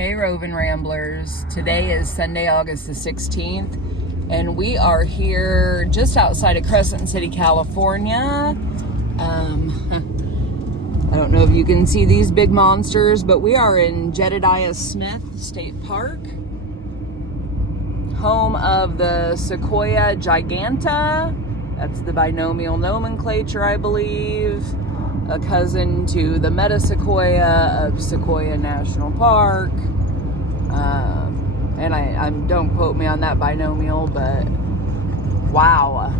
Hey Rovin' Ramblers, today is Sunday, August the 16th, and we are here just outside of Crescent City, California. I don't know if you can see these big monsters, but we are in Jedediah Smith State Park, home of the Sequoia giganta. That's the binomial nomenclature, I believe. A cousin to the metasequoia of Sequoia National Park. And I don't quote me on that binomial, but wow.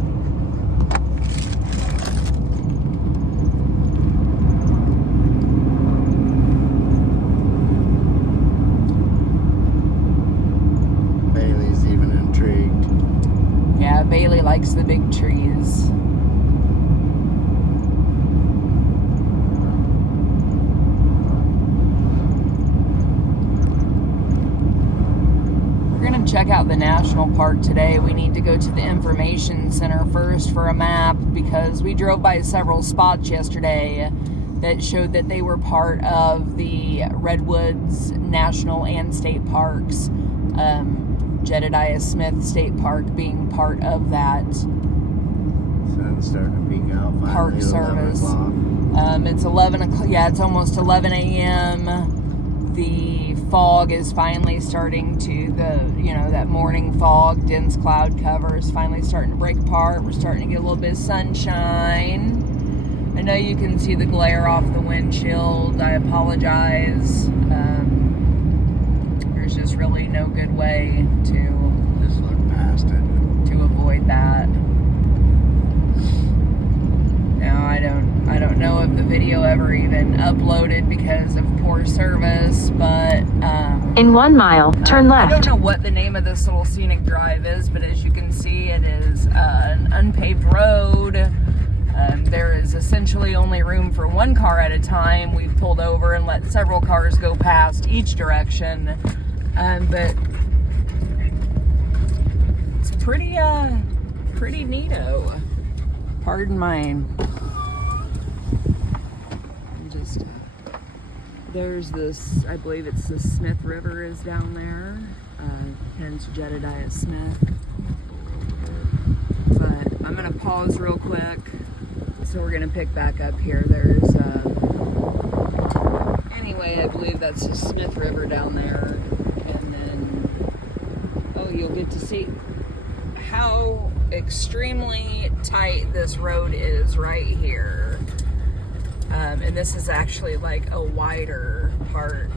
Bailey's even intrigued. Yeah, Bailey likes the big trees. Check out the national park today. We need to go to the information center first for a map because we drove by several spots yesterday that showed that they were part of the Redwoods National and State Parks. Jedediah Smith State Park being part of that. Sun's starting to peek out. Finally, park service. It's 11 o'clock. Yeah, it's almost 11 a.m. The fog is finally starting to, that morning fog, dense cloud cover is finally starting to break apart. We're starting to get a little bit of sunshine. I know you can see the glare off the windshield. I apologize. There's just really no good way to just look past it to avoid that. Now I don't know if the video ever even uploaded because of poor service, but in 1 mile, turn left. I don't know what the name of this little scenic drive is, but as you can see, it is an unpaved road. There is essentially only room for one car at a time. We've pulled over and let several cars go past each direction, but it's pretty neato. Pardon mine. There's this, I believe it's the Smith River is down there, hence Jedediah Smith. But I'm gonna pause real quick, so we're gonna pick back up here. There's, anyway, I believe that's the Smith River down there, and then, you'll get to see how extremely tight this road is right here. And this is actually like a wider part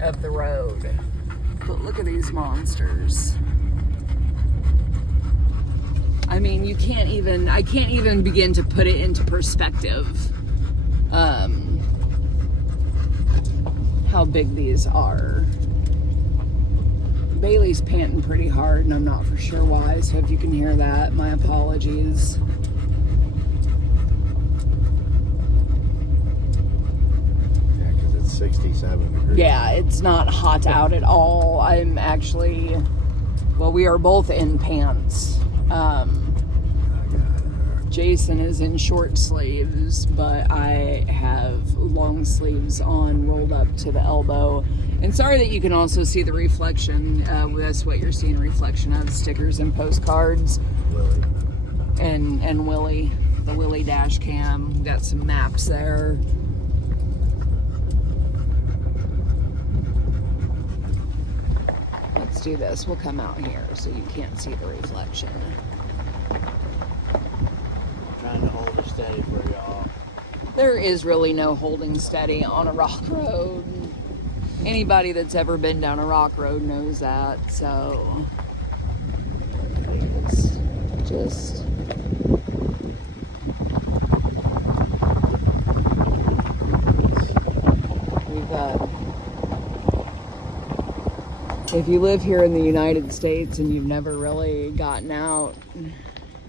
of the road. But look at these monsters. I mean, I can't even begin to put it into perspective, how big these are. Bailey's panting pretty hard, and I'm not for sure why, so if you can hear that, my apologies. Yeah, because it's 67 degrees. Yeah, it's not hot out at all. I'm actually, we are both in pants. Jason is in short sleeves, but I have long sleeves on, rolled up to the elbow. And sorry that you can also see the reflection. That's what you're seeing, reflection of stickers and postcards. Willie. And Willie, the Willie dash cam. Got some maps there. Let's do this. We'll come out here so you can't see the reflection. Trying to hold it steady for y'all. There is really no holding steady on a rock road. Anybody that's ever been down a rock road knows that, so it's just if you live here in the United States and you've never really gotten out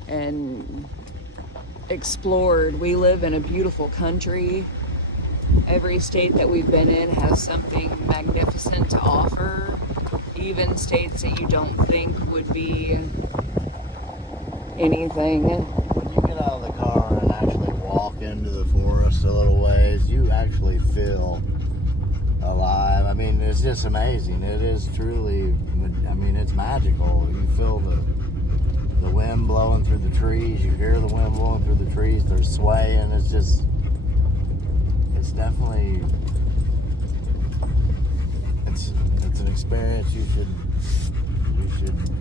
and explored, we live in a beautiful country. Every state that we've been in has something magnificent to offer. Even states that you don't think would be anything. When you get out of the car and actually walk into the forest a little ways, you actually feel alive. mean, it's just amazing. It is truly, I mean, it's magical. You feel the wind blowing through the trees. You hear the wind blowing through the trees. They're swaying. It's just, it's definitely, it's an experience you should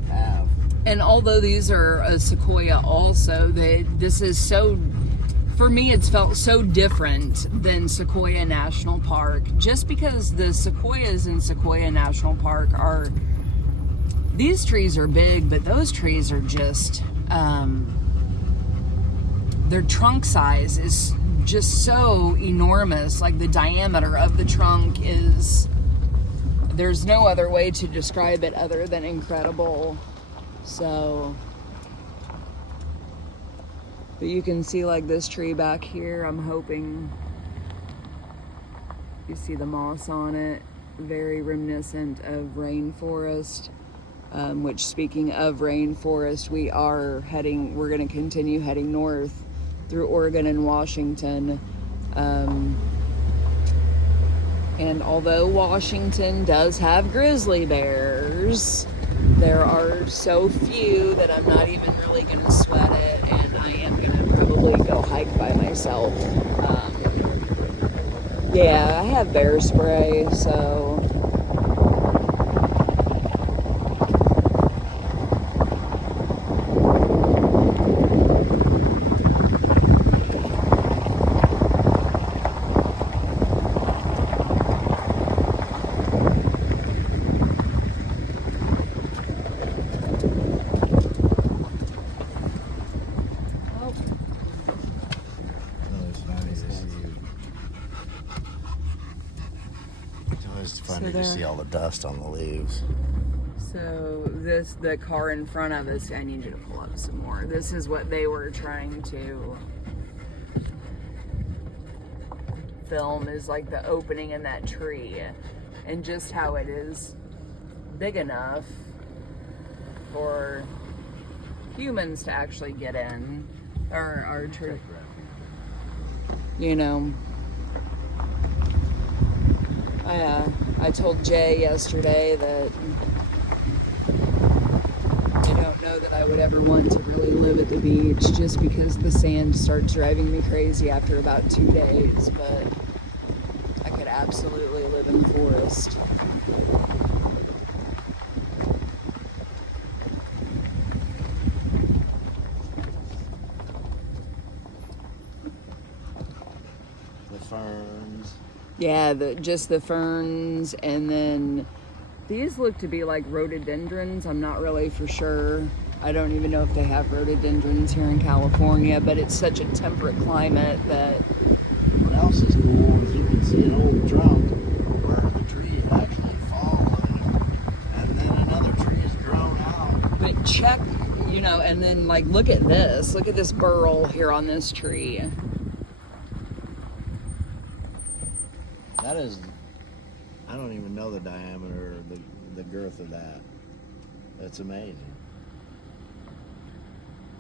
have. And although these are a sequoia also, this is so, for me, it's felt so different than Sequoia National Park. Just because the sequoias in Sequoia National Park these trees are big, but those trees are just, their trunk size is just so enormous. Like the diameter of the trunk is, there's no other way to describe it other than incredible. So, but you can see like this tree back here, I'm hoping you see the moss on it, very reminiscent of rainforest, which speaking of rainforest, we're going to continue heading north through Oregon and Washington. And although Washington does have grizzly bears, there are so few that I'm not even really going to sweat it, and I am going to probably go hike by myself. Yeah, I have bear spray, so... It's funny to see all the dust on the leaves. So the car in front of us, I need you to pull up some more. This is what they were trying to film, is like the opening in that tree and just how it is big enough for humans to actually get in. Our tree, you know. I told Jay yesterday that I don't know that I would ever want to really live at the beach, just because the sand starts driving me crazy after about 2 days, but I could absolutely live in forest. The ferns. Yeah, just the ferns, and then these look to be like rhododendrons. I'm not really for sure. I don't even know if they have rhododendrons here in California, but it's such a temperate climate that... What else is cool is you can see an old trunk where the tree had actually fallen, and then another tree is grown out. But check, and then like look at this. Look at this burl here on this tree. That is, I don't even know the diameter or the girth of that. That's amazing.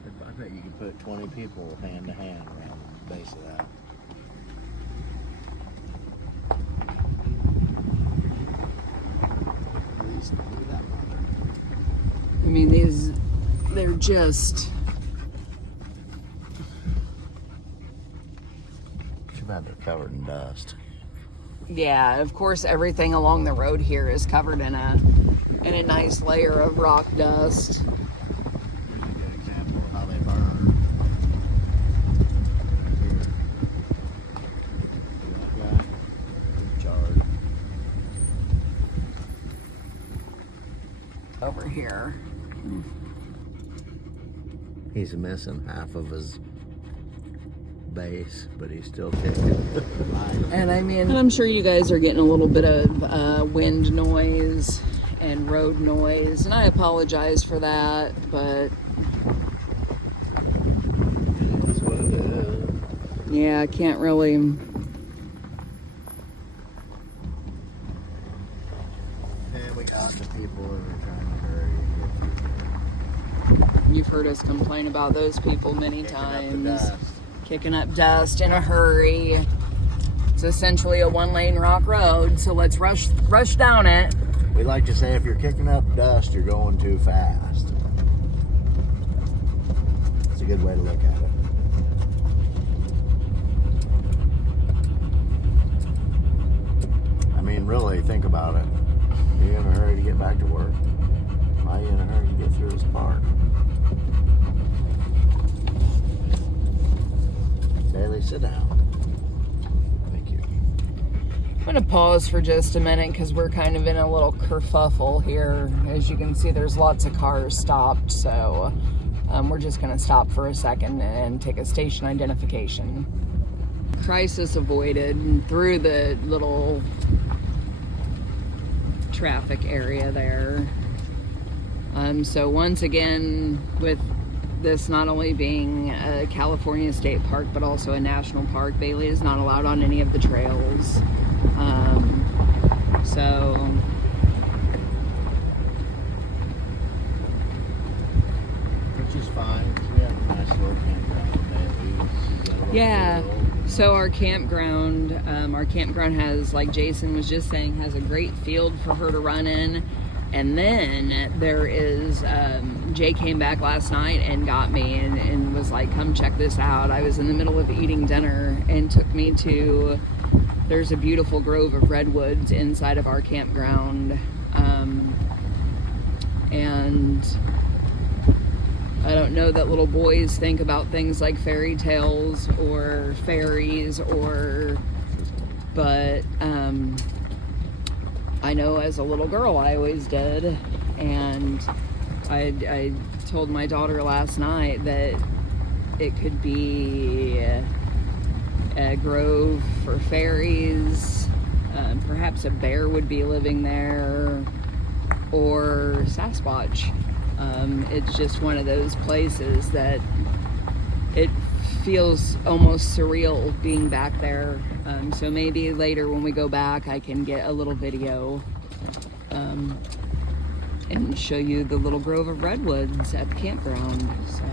I bet you could put 20 people hand to hand around the base of that. At least do that mother. I mean, they're just... Too bad they're covered in dust. Yeah, of course, everything along the road here is covered in a nice layer of rock dust. Here's a good example of how they burn. Right here. That guy, charred. Over here. He's missing half of his base, but he's still kicking. And I'm sure you guys are getting a little bit of wind noise and road noise, and I apologize for that, but That's what it is. yeah, I can't really... And we got the people that are trying to hurry. You've heard us complain about those people many Kicking up the times. dust. Kicking up dust in a hurry. It's essentially a one-lane rock road, so let's rush down it. We like to say if you're kicking up dust, you're going too fast. It's a good way to look at it. I mean, really, think about it. Are you in a hurry to get back to work? Are you in a hurry to get through this park? Bailey, sit down. Thank you. I'm going to pause for just a minute because we're kind of in a little kerfuffle here. As you can see, there's lots of cars stopped, so we're just going to stop for a second and take a station identification. Crisis avoided through the little traffic area there. So once again, with this not only being a California state park but also a national park, Bailey is not allowed on any of the trails. So Which is fine. We have a nice little campground. yeah, so our campground has, like Jason was just saying, has a great field for her to run in. And then there is, Jay came back last night and got me and was like, come check this out. I was in the middle of eating dinner and took me to, there's a beautiful grove of redwoods inside of our campground. And I don't know that little boys think about things like fairy tales or fairies but I know as a little girl I always did, and I told my daughter last night that it could be a grove for fairies, perhaps a bear would be living there, or Sasquatch. It's just one of those places that it feels almost surreal being back there. So maybe later when we go back I can get a little video and show you the little grove of redwoods at the campground. So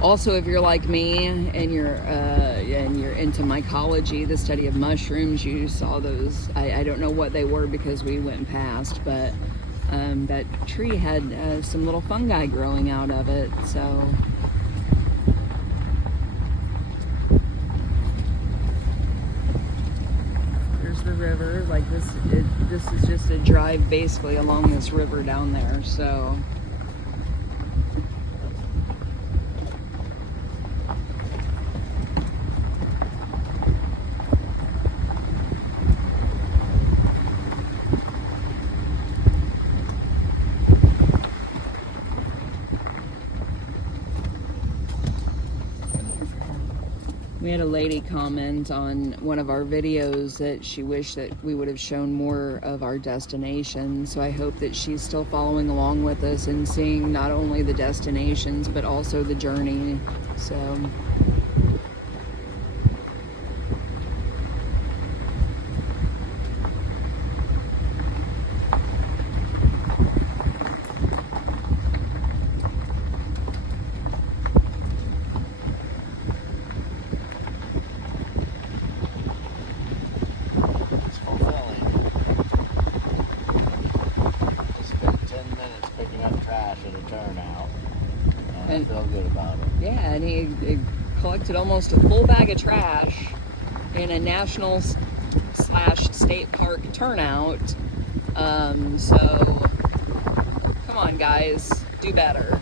also, if you're like me and you're into mycology, the study of mushrooms, you saw those. I don't know what they were because we went past, but that tree had some little fungi growing out of it. So there's the river. Like this is just a drive basically along this river down there. So we had a lady comment on one of our videos that she wished that we would have shown more of our destination. So I hope that she's still following along with us and seeing not only the destinations, but also the journey. So I feel good about it. yeah, and he collected almost a full bag of trash in a national/state park turnout. So come on, guys, do better.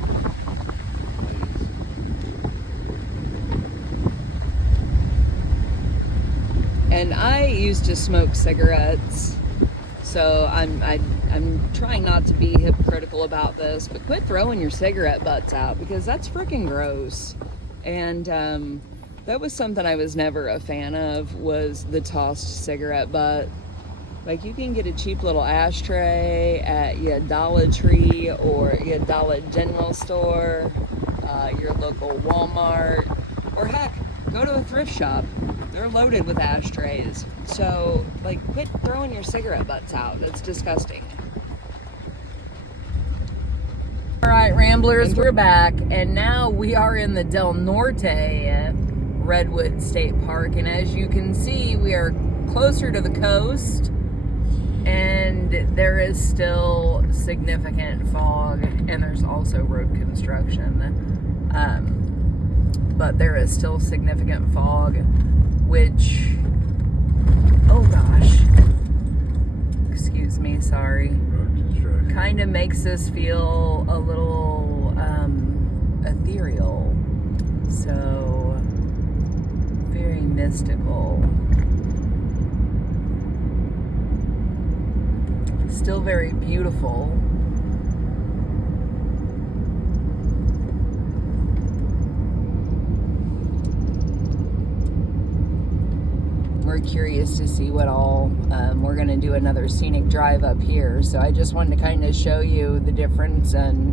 And I used to smoke cigarettes, so I'm trying not to be hypocritical about this, but quit throwing your cigarette butts out because that's freaking gross. And that was something I was never a fan of, was the tossed cigarette butt. Like, you can get a cheap little ashtray at your Dollar Tree or your Dollar General store, your local Walmart, or heck, go to a thrift shop. They're loaded with ashtrays. So, like, quit throwing your cigarette butts out. It's disgusting. All right, Ramblers, we're back, and now we are in the Del Norte Redwoods State Park, and as you can see, we are closer to the coast, and there is still significant fog, and there's also road construction, but there is still significant fog, which, oh gosh, excuse me, sorry, kind of makes us feel a little ethereal, so very mystical. Still very beautiful. We're curious to see what all, we're going to do another scenic drive up here, so I just wanted to kind of show you the difference in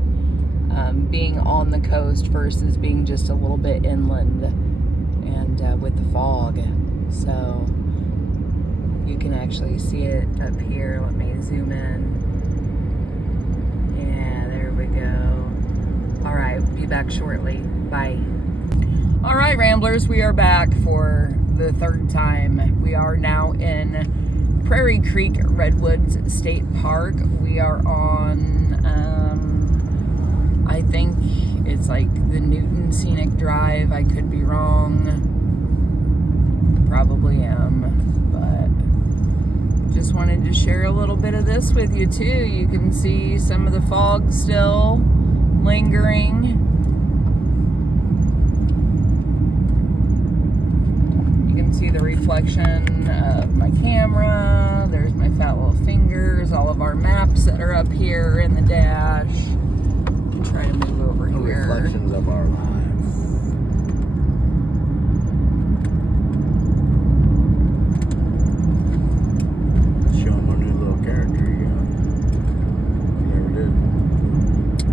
being on the coast versus being just a little bit inland, and with the fog. So you can actually see it up here. Let me zoom in. Yeah, there we go. All right, be back shortly. Bye. All right, Ramblers, we are back for the third time. We are now in Prairie Creek Redwoods State Park. We are on, I think it's like the Newton Scenic Drive. I could be wrong. Probably am, but just wanted to share a little bit of this with you too. You can see some of the fog still lingering. See the reflection of my camera. There's my fat little fingers, all of our maps that are up here in the dash. Try to move over here. Reflections of our lives. Show them our new little character you got. You never did.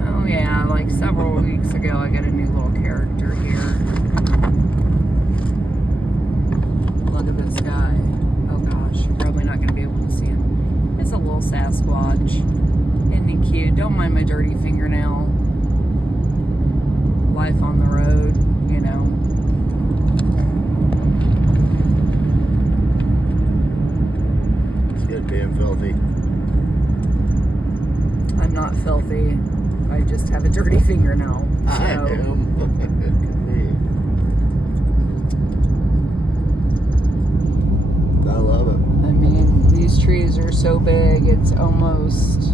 Oh yeah, like several weeks ago I got a new little character here. Look at this guy. Oh gosh, you're probably not going to be able to see him. It's a little Sasquatch. Isn't he cute? Don't mind my dirty fingernail. Life on the road, you know. It's good being filthy. I'm not filthy. I just have a dirty fingernail. I So. am. I love it. I mean, these trees are so big, it's almost...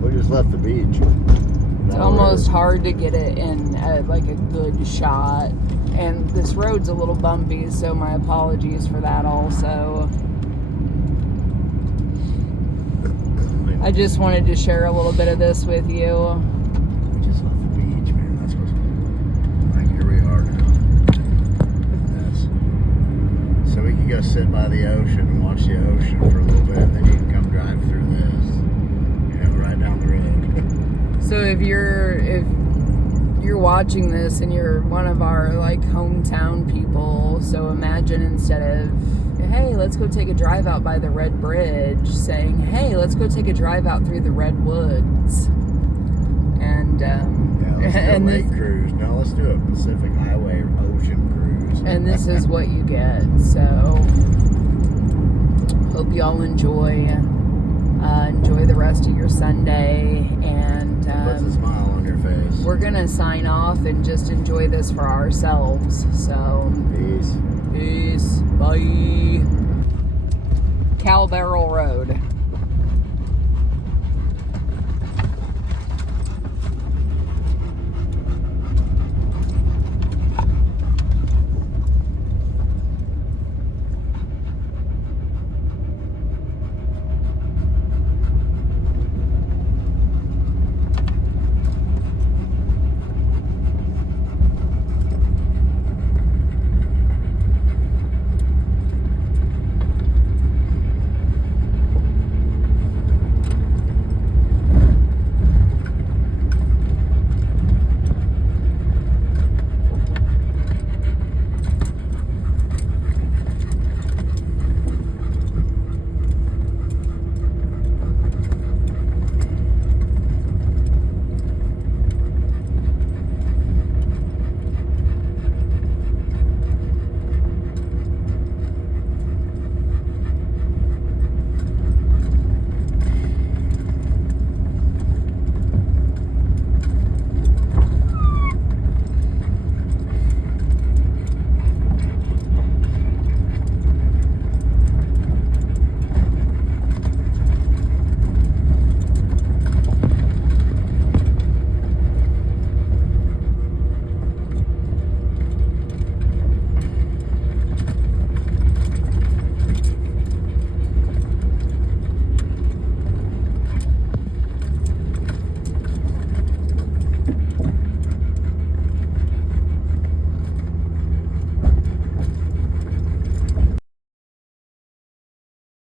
We just left the beach. It's almost hard to get it in like a good shot. And this road's a little bumpy, so my apologies for that also. I just wanted to share a little bit of this with you. We just left the beach, man. That's what's like. Here we are now. Yes. So we can go sit by the ocean and watch the ocean for a little bit, and then you can come drive through this. You know, right down the road. So if you're watching this and you're one of our like hometown people, so imagine instead of, hey, let's go take a drive out by the Red Bridge, saying, hey, let's go take a drive out through the Redwoods. And yeah, let's do a lake cruise. No, let's do a Pacific Highway ocean cruise. And this is what you get. So hope y'all enjoy the rest of your Sunday, and puts a smile on your face. we're gonna sign off and just enjoy this for ourselves. So Peace. peace, bye. Cow Barrel Road.